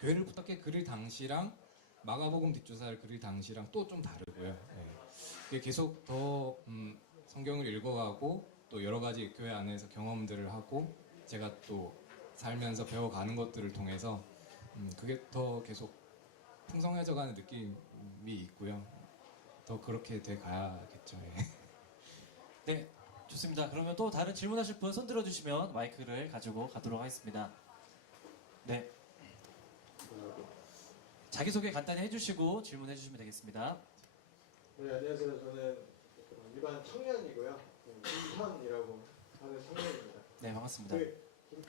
교회를 부탁해 그릴 당시랑 마가복음 뒷조사를 그릴 당시랑 또 좀 다르고요. 예. 이게 계속 더 성경을 읽어가고 또 여러 가지 교회 안에서 경험들을 하고 제가 또 살면서 배워가는 것들을 통해서 그게 더 계속 풍성해져가는 느낌이 있고요. 더 그렇게 돼 가야겠죠. 예. 네, 좋습니다. 그러면 또 다른 질문하실 분 손 들어주시면 마이크를 가지고 가도록 하겠습니다. 네, 자기소개 간단히 해주시고 질문해 주시면 되겠습니다. 네, 안녕하세요. 저는 일반 청년이고요. 이현이라고 하는 청년입니다. 네, 반갑습니다.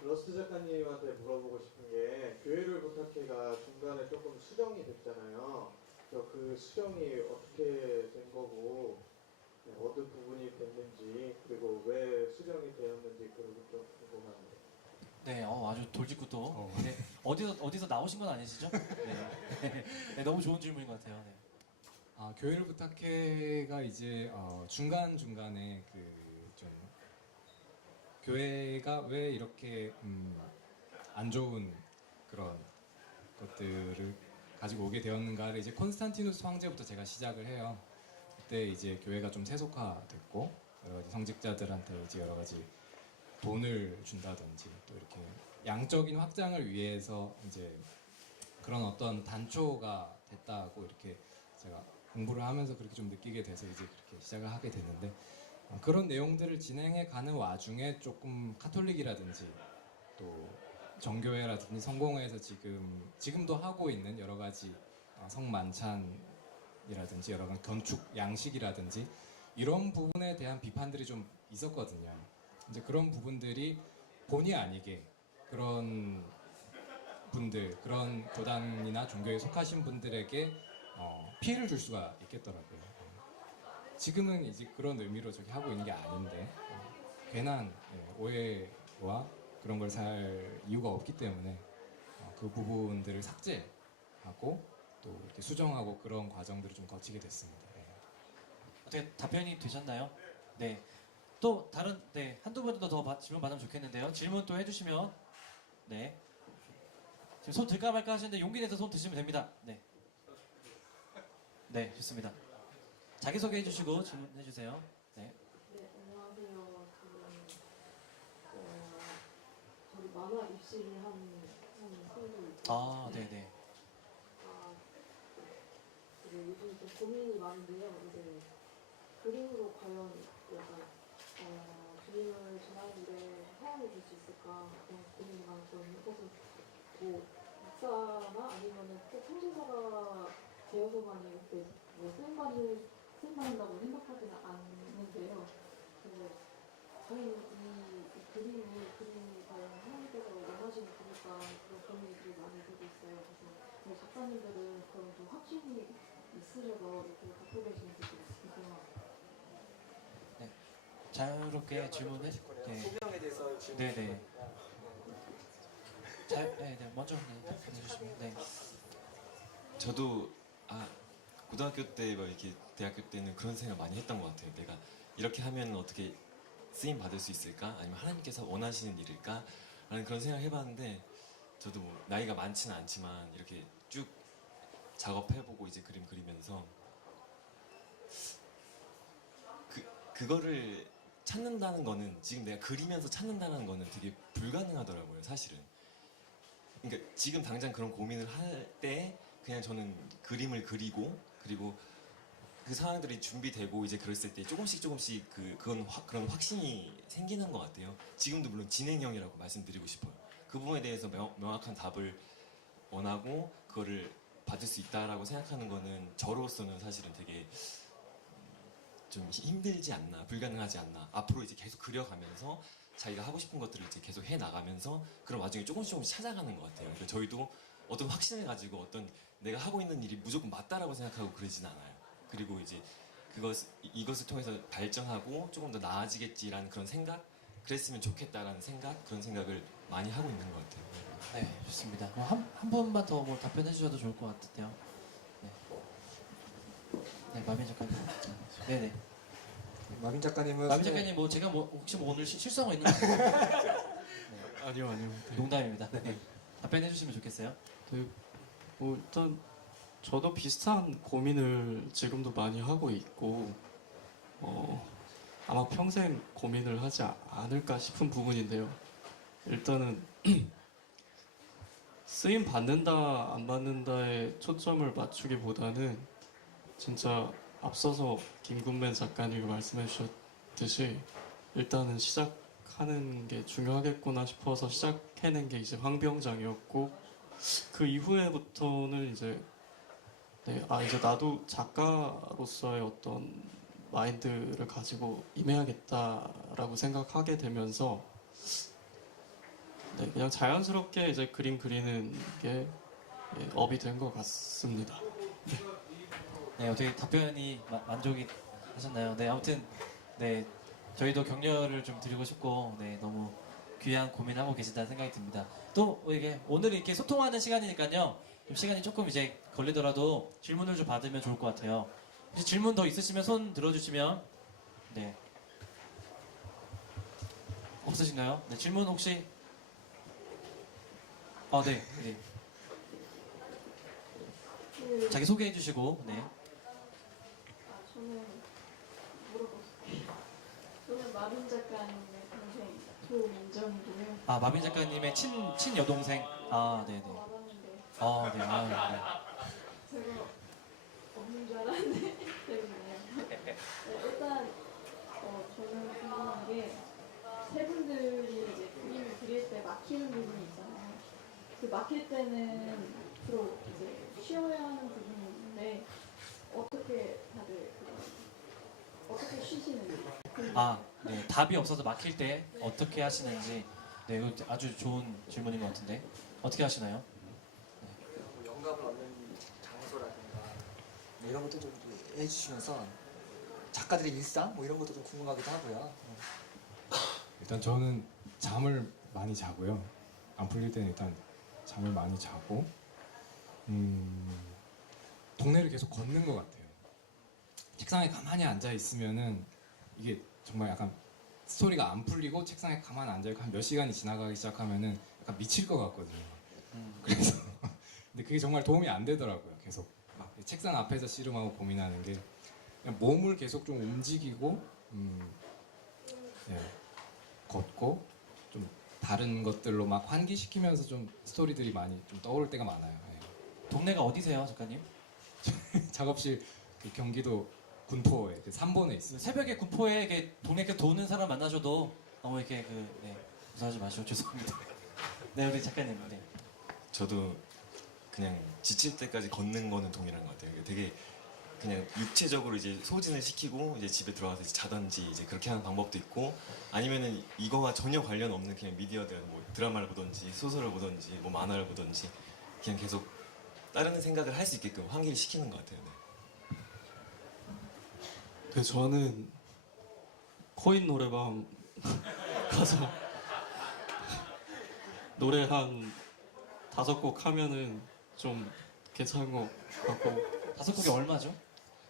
러스트 작가님한테 물어보고 싶은 게 교회를 부탁해가 중간에 조금 수정이 됐잖아요. 그래서 그 수정이 어떻게 된 거고 어떤 부분이 됐는지 그리고 왜 수정이 되었는지 그런 것도 궁금합니다. 네, 아주 돌직구도. 네, 어디서 나오신 건 아니시죠? 네, 네, 너무 좋은 질문인 것 같아요. 네. 교회를 부탁해가 이제 중간 중간에 그 좀 교회가 왜 이렇게 안 좋은 그런 것들을 가지고 오게 되었는가를 이제 콘스탄티누스 황제부터 제가 시작을 해요. 그때 이제 교회가 좀 세속화됐고 여러 가지 성직자들한테 이제 여러 가지 돈을 준다든지 또 이렇게 양적인 확장을 위해서 이제 그런 어떤 단초가 됐다고 이렇게 제가 공부를 하면서 그렇게 좀 느끼게 돼서 이제 그렇게 시작을 하게 됐는데 그런 내용들을 진행해 가는 와중에 조금 카톨릭이라든지 또 정교회라든지 성공회에서 지금도 하고 있는 여러 가지 성만찬이라든지 여러 가지 건축 양식이라든지 이런 부분에 대한 비판들이 좀 있었거든요. 이제 그런 부분들이 본의 아니게 그런 분들, 그런 교단이나 종교에 속하신 분들에게 피해를 줄 수가 있겠더라고요. 지금은 이제 그런 의미로 저기 하고 있는 게 아닌데 괜한 오해와 그런 걸 살 이유가 없기 때문에 그 부분들을 삭제하고 또 이렇게 수정하고 그런 과정들을 좀 거치게 됐습니다. 어떻게 답변이 되셨나요? 네. 또 다른 한두 분 더 질문 받으면 좋겠는데요. 질문 또 해주시면 네. 지금 손 들까 말까 하시는데 용기 내서 손 드시면 됩니다. 네. 네, 좋습니다. 자기소개 해주시고 질문해주세요. 네. 네, 안녕하세요. 저희 만화 입시를 하는 친구이고, 아, 네네. 요즘 좀 고민이 많은데요. 이제 그림으로 과연 약간 그림을 전화일에 사용해 줄 수 있을까 그런 고민이 많았거든요. 그래서 뭐 박사나 아니면은 꼭 통신사가 되어서만 이렇게 뭐 쓰임받는다고 생각하지는 않는데요. 그래서 저희는 이 그림이 과연 하나님께서 원하시는 그릴까 그런 고민이 많이 되고 있어요. 그래서 저희 작가님들은 그런 좀 확신이 있으셔서 이렇게 갖고 계시는지 궁금합니다. 자유롭게 질문해. 네. 소명에 대해서 질문. 네네. 네, 먼저 해주시면. 네. 저도 고등학교 때 막 이렇게 대학교 때는 그런 생각 많이 했던 것 같아요. 내가 이렇게 하면 어떻게 쓰임 받을 수 있을까? 아니면 하나님께서 원하시는 일일까? 라는 그런 생각을 해봤는데 저도 뭐 나이가 많지는 않지만 이렇게 쭉 작업해보고 이제 그림 그리면서 그거를 찾는다는 거는 지금 내가 그리면서 찾는다는 거는 되게 불가능하더라고요, 사실은. 그러니까 지금 당장 그런 고민을 할 때 그냥 저는 그림을 그리고 그리고 그 상황들이 준비되고 이제 그랬을 때 조금씩 그런 확신이 생기는 것 같아요. 지금도 물론 진행형이라고 말씀드리고 싶어요. 그 부분에 대해서 명확한 답을 원하고 그거를 받을 수 있다라고 생각하는 거는 저로서는 사실은 되게 좀 힘들지 않나, 불가능하지 않나. 앞으로 이제 계속 그려가면서 자기가 하고 싶은 것들을 이제 계속 해 나가면서 그런 와중에 조금씩 찾아가는 것 같아요. 그러니까 저희도 어떤 확신을 가지고 어떤 내가 하고 있는 일이 무조건 맞다라고 생각하고 그러진 않아요. 그리고 이제 이것을 통해서 발전하고 조금 더 나아지겠지라는 그런 생각, 그랬으면 좋겠다라는 생각, 그런 생각을 많이 하고 있는 것 같아요. 네, 좋습니다. 한 번만 더 뭐 답변해 주셔도 좋을 것 같은데요. 네. 네, 마빈 작가님. 네네. 마빈 작가님은 마빈 작가님, 뭐 제가 뭐 혹시 뭐 오늘 실수한 거 있나요? 아니요. 네. 농담입니다. 네. 답변해 주시면 좋겠어요. 뭐 일단 저도 비슷한 고민을 지금도 많이 하고 있고 아마 평생 고민을 하지 않을까 싶은 부분인데요. 일단은 쓰임 받는다 안 받는다에 초점을 맞추기보다는 진짜 앞서서 김군맨 작가님이 말씀해 주셨듯이 일단은 시작하는 게 중요하겠구나 싶어서 시작해낸 게 이제 황병장이었고 그 이후에부터는 이제 이제 나도 작가로서의 어떤 마인드를 가지고 임해야겠다라고 생각하게 되면서 그냥 자연스럽게 이제 그림 그리는 게 업이 된 것 같습니다. 네, 어떻게 답변이 만족이 하셨나요? 네, 아무튼 네, 저희도 격려를 좀 드리고 싶고, 네, 너무 귀한 고민하고 계시다는 생각이 듭니다. 또 이게 오늘 이렇게 소통하는 시간이니까요, 좀 시간이 조금 이제 걸리더라도 질문을 좀 받으면 좋을 것 같아요. 혹시 질문 더 있으시면 손 들어주시면, 네, 없으신가요? 네, 질문 혹시? 네, 네. 자기 소개해 주시고, 네. 저는 물어볼게요. 저는 마빈 작가님의 동생 조민정이고요. 마빈 작가님의 친 여동생. 네네. 말하는데 네. 제가 없는 줄 알았는데 때문에요. 일단 저는 궁금한 게 세 분들이 이제 그림을 그릴 때 막히는 부분이 있잖아요. 그 막힐 때는 주로 이제 쉬어야 하는 부분이 있는데 어떻게 다들 어떻게 쉬시는지. 네. 답이 없어서 막힐 때 어떻게 하시는지. 네, 이거 아주 좋은 질문인 것 같은데. 어떻게 하시나요? 뭐 영감을 얻는 장소라든가 이런 것도 좀 해주시면서 작가들의 일상 뭐 이런 것도 좀 궁금하기도 하고요. 일단 저는 잠을 많이 자고요. 안 풀릴 때는 일단 잠을 많이 자고 동네를 계속 걷는 것 같아요. 책상에 가만히 앉아 있으면은 이게 정말 약간 스토리가 안 풀리고 책상에 가만히 앉아 있고 한 몇 시간이 지나가기 시작하면은 약간 미칠 것 같거든요. 그래서 근데 그게 정말 도움이 안 되더라고요. 계속 막 책상 앞에서 씨름하고 고민하는 게 그냥 몸을 계속 좀 움직이고 예, 걷고 좀 다른 것들로 막 환기시키면서 좀 스토리들이 많이 좀 떠오를 때가 많아요. 동네가 어디세요, 작가님? 예. 작업실 그 경기도 군포에 그 3번에 있어요. 새벽에 군포에 이렇게 동네 이렇게 도는 사람 만나셔도 너무 이렇게 무서워하지 마시고 죄송합니다. 네, 우리 작가님. 네. 저도 그냥 지칠 때까지 걷는 거는 동일한 것 같아요. 되게 그냥 육체적으로 이제 소진을 시키고 이제 집에 들어가서 이제 자든지 이제 그렇게 하는 방법도 있고, 아니면은 이거와 전혀 관련 없는 그냥 미디어들 뭐 드라마를 보든지 소설을 보든지 뭐 만화를 보든지 그냥 계속 다른 생각을 할 수 있게끔 환기를 시키는 것 같아요. 네. 네, 저는 코인 노래방 가서 노래 한 5곡 하면은 좀 괜찮은 것 같고, 5곡이 얼마죠?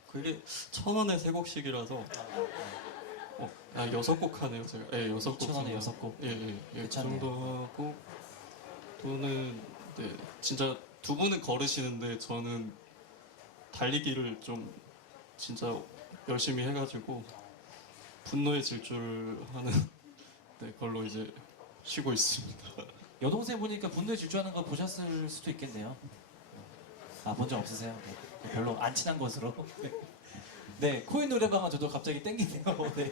그게 1,000원에 3곡씩이라서 6곡 하네요 제가. 예, 6곡 2,000원에 6곡. 예, 그 괜찮네요. 정도 하고, 또는 네, 진짜 두 분은 걸으시는데 저는 달리기를 좀 진짜 열심히 해가지고 분노의 질주하는 네, 걸로 이제 쉬고 있습니다. 여동생 보니까 분노에 질주하는 거 보셨을 수도 있겠네요. 본 적 없으세요? 네. 별로 안 친한 것으로. 네, 코인 노래방은 저도 갑자기 땡기네요. 네,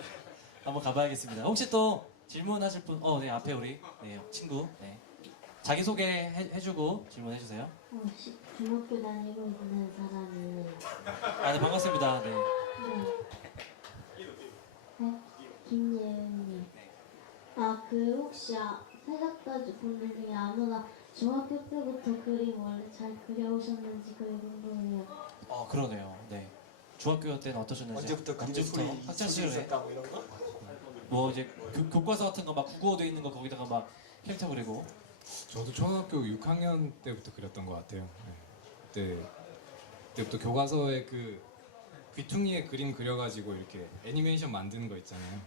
한번 가봐야겠습니다. 혹시 또 질문하실 분? 네, 앞에 우리 친구. 네. 자기 소개 해주고 질문해 주세요. 중학교 다니고 있는 사람이에요. 네, 반갑습니다. 네. 김예은님. 혹시 세작까지 보는 중에 아무나 중학교 때부터 그림 원래 잘 그려오셨는지 그게 궁금해요. 그러네요. 네. 중학교 때는 어떠셨는지? 언제부터 그림에 소리 학창 시절에 있었다 뭐 이런 거? 뭐 이제 교과서 같은 거 막 국어로 돼 있는 거 거기다가 막 캐릭터 그리고. 저도 초등학교 6학년 때부터 그렸던 것 같아요. 그때부터 교과서에 그 귀퉁이에 그림 그려가지고 이렇게 애니메이션 만드는 거 있잖아요.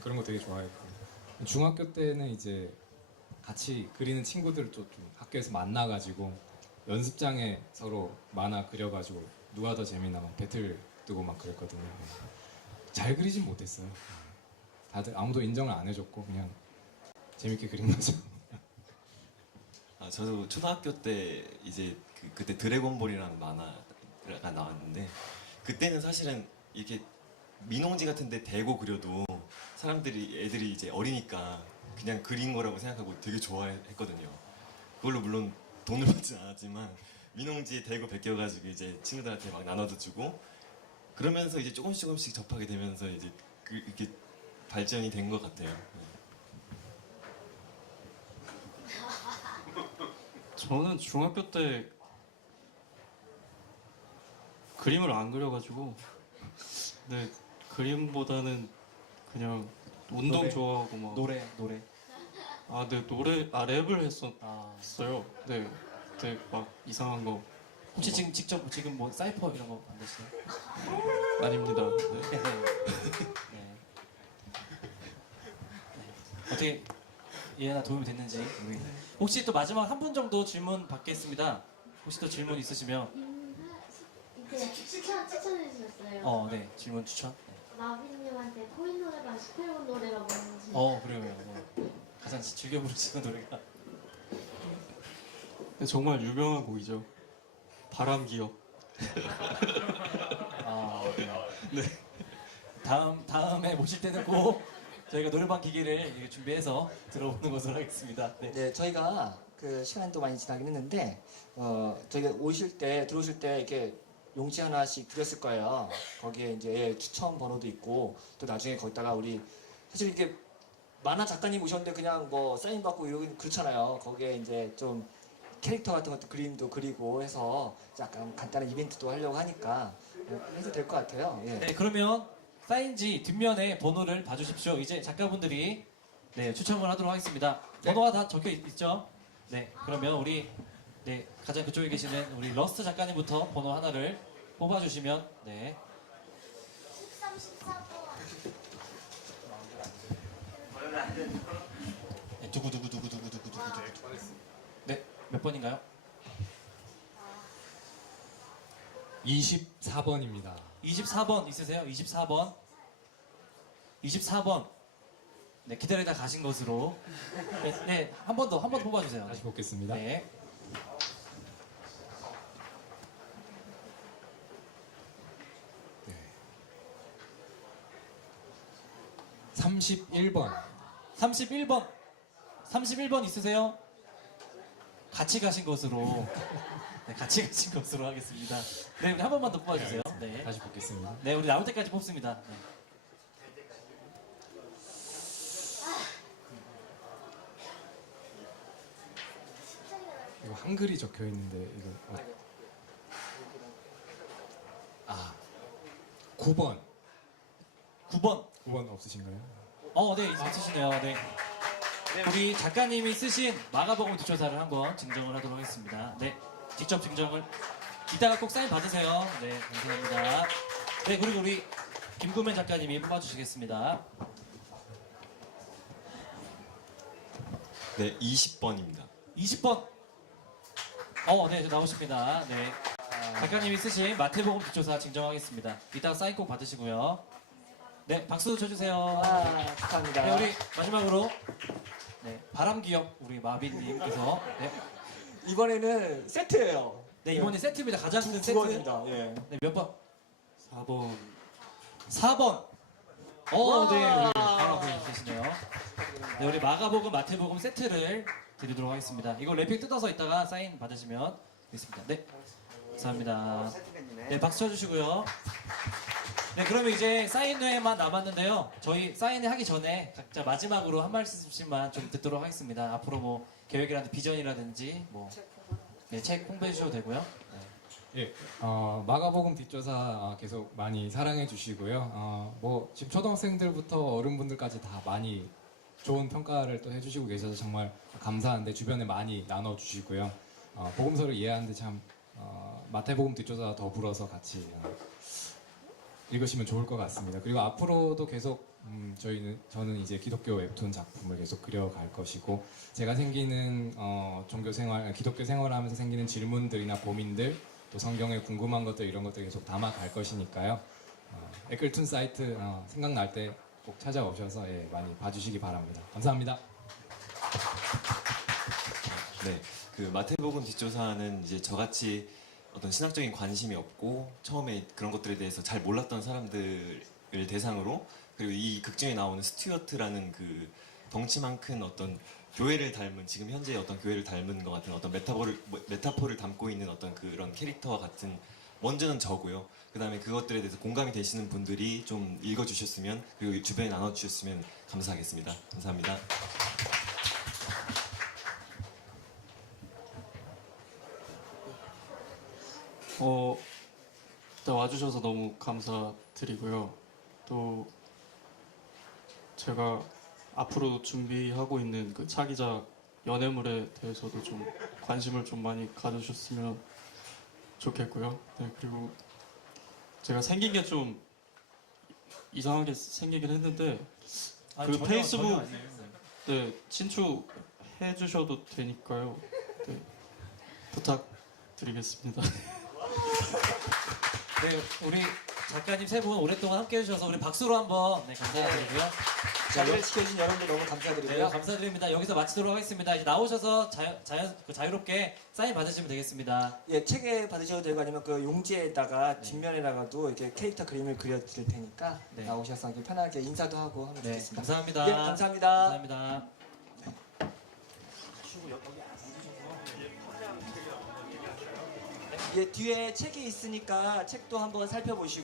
그런 거 되게 좋아했고, 중학교 때는 이제 같이 그리는 친구들 좀 학교에서 만나가지고 연습장에 서로 만화 그려가지고 누가 더 재미나 막 배틀 뜨고 막 그랬거든요. 잘 그리진 못했어요. 다들 아무도 인정을 안 해줬고 그냥 재밌게 그린 거죠. 저도 초등학교 때 이제 그때 드래곤볼이라는 만화가 나왔는데, 그때는 사실은 이렇게 민홍지 같은데 대고 그려도 애들이 이제 어리니까 그냥 그린 거라고 생각하고 되게 좋아했거든요. 그걸로 물론 돈을 받진 않았지만 민홍지에 대고 베껴가지고 이제 친구들한테 막 나눠도 주고, 그러면서 이제 조금씩 접하게 되면서 이제 이렇게 발전이 된 것 같아요. 저는 중학교 때 그림을 안 그려가지고, 네, 그림보다는 그냥 운동 노래. 좋아하고 막 노래. 네, 랩을 했었어요. 아, 네, 그때 막 이상한 거 혹시 지금 뭐 사이퍼 이런 거 만드세요? 아닙니다. 네. 네. 네. 어떻게 이해나 도움이 됐는지. 혹시 또 마지막 한 분 정도 질문 받겠습니다. 혹시 또 질문 있으시면 이제 추천해 주셨어요. 네, 질문 추천. 나비님한테 코인 노래방 18번 노래가 뭔지. 그래요. 가장 즐겨 부르시는 노래가. 네, 정말 유명한 곡이죠. 바람 기억. 네. 다음에 모실 때는 꼭 저희가 노래방 기계를 이렇게 준비해서 들어보는 것으로 하겠습니다. 네. 네, 저희가 그 시간도 많이 지나긴 했는데 저희가 들어오실 때 이렇게 용지 하나씩 드렸을 거예요. 거기에 이제 추천 번호도 있고, 또 나중에 거기다가 우리 사실 이렇게 만화 작가님 오셨는데 그냥 뭐 사인 받고 이러긴 그렇잖아요. 거기에 이제 좀 캐릭터 같은 것도 그림도 그리고 해서 약간 간단한 이벤트도 하려고 하니까 해도 될 것 같아요. 예. 네, 그러면 사인지 뒷면에 번호를 봐주십시오. 이제 작가분들이 추첨을 하도록 하겠습니다. 번호가 다 적혀 있죠? 네, 그러면 우리 가장 그쪽에 계시는 우리 러스트 작가님부터 번호 하나를 뽑아주시면 13, 14번. 두구두구두구두구두구. 네, 몇 번인가요? 24번입니다. 24번 있으세요? 24번. 24번. 네, 기다리다 가신 것으로. 네, 한 번 더 뽑아주세요. 다시 보겠습니다. 네. 31번. 31번. 31번 있으세요? 같이 가신 것으로. 네, 같이 가신 것으로 하겠습니다. 네, 우리 한 번만 더 뽑아주세요. 네. 다시 보겠습니다. 네, 우리 나올 때까지 뽑습니다. 네. 이거 한글이 적혀 있는데 이거 아 9번. 9번. 9번 없으신가요? 네, 있으시네요. 네. 우리 작가님이 쓰신 마가복음 뒷조사를 한번 증정을 하도록 하겠습니다. 네, 직접 증정을. 이따가 꼭 사인 받으세요. 네, 감사합니다. 네, 그리고 우리 김구면 작가님이 뽑아주시겠습니다. 네, 20번입니다. 20번. 네, 저 나오십니다. 네. 작가님이 쓰신 마태복음 뒷조사 증정하겠습니다. 이따가 사인 꼭 받으시고요. 네, 박수 쳐주세요. 축하합니다. 네, 우리 마지막으로 네, 바람기업 우리 마빈님께서 네, 이번에는 세트예요. 네, 이번에 세트입니다. 가장 큰 두 세트. 번입니다. 예. 네, 몇 번? 4번 4번. 와. 네, 우리 바라보고 계시네요. 네, 우리 마가복음, 마태복음 세트를 드리도록 하겠습니다. 이거 랩핑 뜯어서 이따가 사인 받으시면 되겠습니다. 네, 감사합니다. 네, 박수 쳐주시고요. 네, 그러면 이제 사인회만 남았는데요. 저희 사인회 하기 전에 각자 마지막으로 한 말씀씩만 좀 듣도록 하겠습니다. 앞으로 뭐 계획이라든지 비전이라든지 뭐 네, 책 홍보해 주셔도 되고요. 네. 예, 마가복음 뒷조사 계속 많이 사랑해 주시고요. 뭐 지금 초등학생들부터 어른분들까지 다 많이 좋은 평가를 또 해주시고 계셔서 정말 감사한데 주변에 많이 나눠 주시고요. 복음서를 이해하는데 참 마태복음 뒷조사 더불어서 같이 읽으시면 좋을 것 같습니다. 그리고 앞으로도 계속 저는 이제 기독교 웹툰 작품을 계속 그려갈 것이고 제가 생기는 종교 생활, 기독교 생활하면서 생기는 질문들이나 고민들 또 성경에 궁금한 것들 이런 것들 계속 담아갈 것이니까요. 에클툰 사이트 생각날 때 꼭 찾아오셔서 많이 봐주시기 바랍니다. 감사합니다. 네, 그 마태복음 뒷조사는 이제 저같이 어떤 신학적인 관심이 없고 처음에 그런 것들에 대해서 잘 몰랐던 사람들을 대상으로 그리고 이 극 중에 나오는 스튜어트라는 그 덩치만 큰 어떤 교회를 닮은 지금 현재 어떤 교회를 닮은 것 같은 어떤 메타포를 담고 있는 어떤 그런 캐릭터와 같은 먼저는 저고요. 그 다음에 그것들에 대해서 공감이 되시는 분들이 좀 읽어주셨으면 그리고 주변에 나눠주셨으면 감사하겠습니다. 감사합니다. 일단 와주셔서 너무 감사드리고요. 또 제가 앞으로 준비하고 있는 그 차기작 연애물에 대해서도 좀 관심을 좀 많이 가져주셨으면 좋겠고요. 네, 그리고 제가 생긴 게 좀 이상하게 생기긴 했는데 그 페이스북 네, 친추해 주셔도 되니까요. 네, 부탁드리겠습니다. 네, 우리 작가님 세 분 오랫동안 함께 해주셔서 우리 박수로 한번 네, 감사드리고요. 자리를 지켜주신 여러분들 너무 네, 감사드리고요. 감사드립니다. 여기서 마치도록 하겠습니다. 이제 나오셔서 자유롭게 사인 받으시면 되겠습니다. 예, 책에 받으셔도 되고 아니면 그 용지에다가 뒷면에다가도 이렇게 캐릭터 그림을 그려드릴 테니까 네. 나오셔서 이렇게 편하게 인사도 하고 하면 네, 좋겠습니다. 감사합니다. 예, 감사합니다. 감사합니다. 예, 뒤에 책이 있으니까 책도 한번 살펴보시고